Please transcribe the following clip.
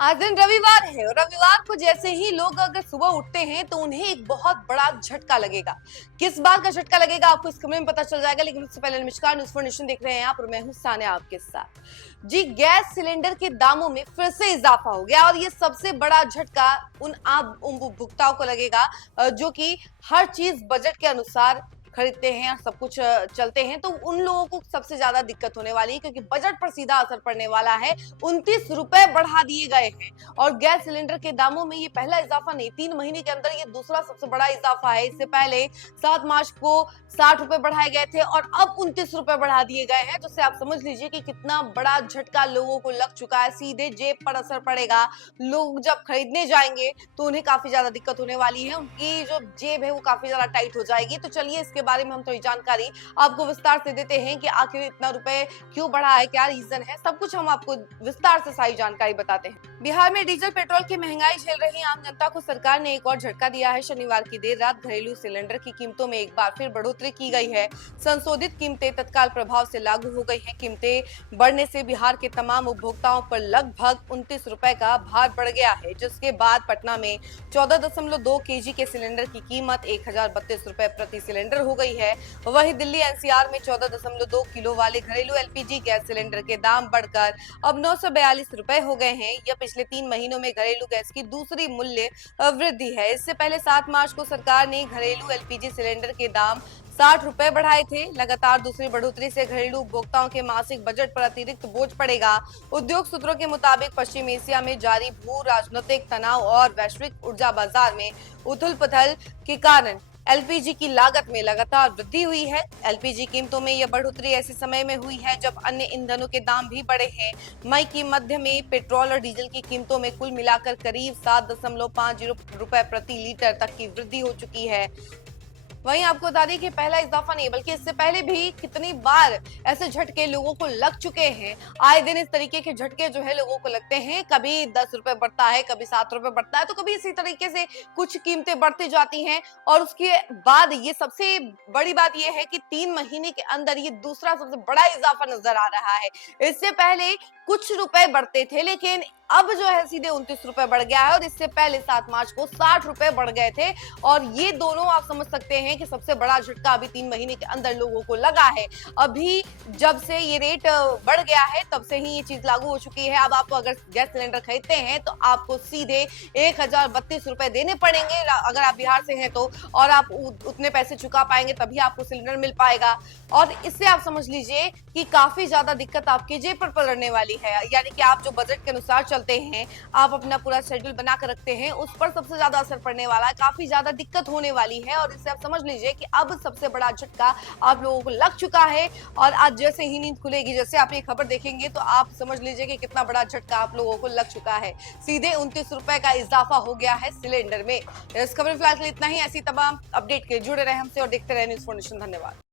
आज दिन रविवार है और रविवार को जैसे ही लोग अगर सुबह उठते हैं तो उन्हें एक बहुत बड़ा झटका लगेगा। किस बात का झटका लगेगा आपको इस खबर में पता चल जाएगा, लेकिन उससे पहले नमस्कार, न्यूज़ फॉर नेशन देख रहे हैं आप और मैं हूं सानिया आपके साथ। जी, गैस सिलेंडर के दामों में फिर से इजाफा हो गया और ये सबसे बड़ा झटका उन आम उपभोक्ताओं को लगेगा जो कि हर चीज बजट के अनुसार खरीदते हैं और सब कुछ चलते हैं, तो उन लोगों को सबसे ज्यादा दिक्कत होने वाली है क्योंकि बजट पर सीधा असर पड़ने वाला है। 29 रुपए बढ़ा दिए गए हैं और गैस सिलेंडर के दामों में ये पहला इजाफा नहीं, 3 महीने के अंदर ये दूसरा सबसे बड़ा इजाफा है। इससे पहले 7 मार्च को 60 रुपए बढ़ाए गए थे और अब 29 रुपए बढ़ा दिए गए हैं, जिससे आप समझ लीजिए कि कितना बड़ा झटका लोगों को लग चुका है। सीधे जेब पर असर पड़ेगा। लोग जब खरीदने जाएंगे तो उन्हें काफी ज्यादा दिक्कत होने वाली है, उनकी जो जेब है वो काफी ज्यादा टाइट हो जाएगी। तो चलिए इसके बारे में हम थोड़ी जानकारी आपको विस्तार से देते हैं कि आखिर इतना रुपए क्यों बढ़ा है, क्या रीजन है, सब कुछ हम आपको विस्तार से सारी जानकारी बताते हैं। बिहार में डीजल पेट्रोल की महंगाई झेल रही आम जनता को सरकार ने एक और झटका दिया है। शनिवार की देर रात घरेलू सिलेंडर की कीमतों में एक बार फिर बढ़ोतरी की गई है। संशोधित कीमतें तत्काल प्रभाव से लागू हो गई हैं। कीमतें बढ़ने से बिहार के तमाम उपभोक्ताओं पर लगभग 29 रुपए का भार बढ़ गया है, जिसके बाद पटना में 14.2 केजी के सिलेंडर की कीमत 1032 रुपए प्रति सिलेंडर हो गई है। वहीं दिल्ली एनसीआर में 14.2 किलो वाले घरेलू एलपीजी गैस सिलेंडर के दाम बढ़कर अब 942 रुपए हो गए हैं। यह पिछले 3 महीनों में घरेलू गैस की दूसरी मूल्य वृद्धि है। इससे पहले 7 मार्च को सरकार ने घरेलू एलपीजी सिलेंडर के दाम 60 रुपए बढ़ाए थे। लगातार दूसरी बढ़ोतरी से घरेलू उपभोक्ताओं के मासिक बजट पर अतिरिक्त बोझ पड़ेगा। उद्योग सूत्रों के मुताबिक पश्चिम एशिया में जारी भू राजनीतिक तनाव और वैश्विक ऊर्जा बाजार में उथल पुथल के कारण एलपीजी की लागत में लगातार वृद्धि हुई है। एलपीजी कीमतों में यह बढ़ोतरी ऐसे समय में हुई है जब अन्य ईंधनों के दाम भी बढ़े हैं। मई की मध्य में पेट्रोल और डीजल की कीमतों में कुल मिलाकर करीब 7.50 रुपए प्रति लीटर तक की वृद्धि हो चुकी है। वहीं आपको बता दें कि पहला इजाफा नहीं बल्कि इससे पहले भी कितनी बार ऐसे झटके लोगों को लग चुके हैं। आए दिन इस तरीके के झटके जो है लोगों को लगते हैं। कभी 10 रुपए बढ़ता है, कभी 7 रुपए बढ़ता है, तो कभी इसी तरीके से कुछ कीमतें बढ़ती जाती हैं। और उसके बाद ये सबसे बड़ी बात यह है कि 3 महीने के अंदर ये दूसरा सबसे बड़ा इजाफा नजर आ रहा है। इससे पहले कुछ रुपए बढ़ते थे, लेकिन अब जो है सीधे 29 रुपए बढ़ गया है और इससे पहले 7 मार्च को 60 रुपए बढ़ गए थे। और ये दोनों आप समझ सकते हैं कि सबसे बड़ा झटका अभी 3 महीने के अंदर लोगों को लगा है। अभी जब से ये रेट बढ़ गया है तब से ही ये चीज लागू हो चुकी है। अब आप अगर गैस सिलेंडर खरीदते हैं तो आपको सीधे 1032 रुपए देने पड़ेंगे अगर आप बिहार से हैं तो, और आप उतने पैसे चुका पाएंगे तभी आपको सिलेंडर मिल पाएगा। और इससे आप समझ लीजिए कि काफी ज्यादा दिक्कत आपकी जेब पर पड़ने वाली है। यानी कि आप जो बजट के अनुसार चलते हैं, आप अपना पूरा शेड्यूल बना कर रखते हैं, उस पर सबसे ज्यादा असर पड़ने वाला है, काफी ज्यादा दिक्कत होने वाली है। और इससे आप समझ लीजिए कि अब सबसे बड़ा झटका आप लोगों को लग चुका है। और आज जैसे ही नींद खुलेगी, जैसे आप ये खबर देखेंगे तो आप समझ लीजिए कि कितना बड़ा झटका आप लोगों को लग चुका है। सीधे 29 रुपए का इजाफा हो गया है सिलेंडर में। इस खबर फिलहाल इतना ही। ऐसी तमाम अपडेट के जुड़े रहे हमसे और देखते रहे न्यूज़ फॉर नेशन। धन्यवाद।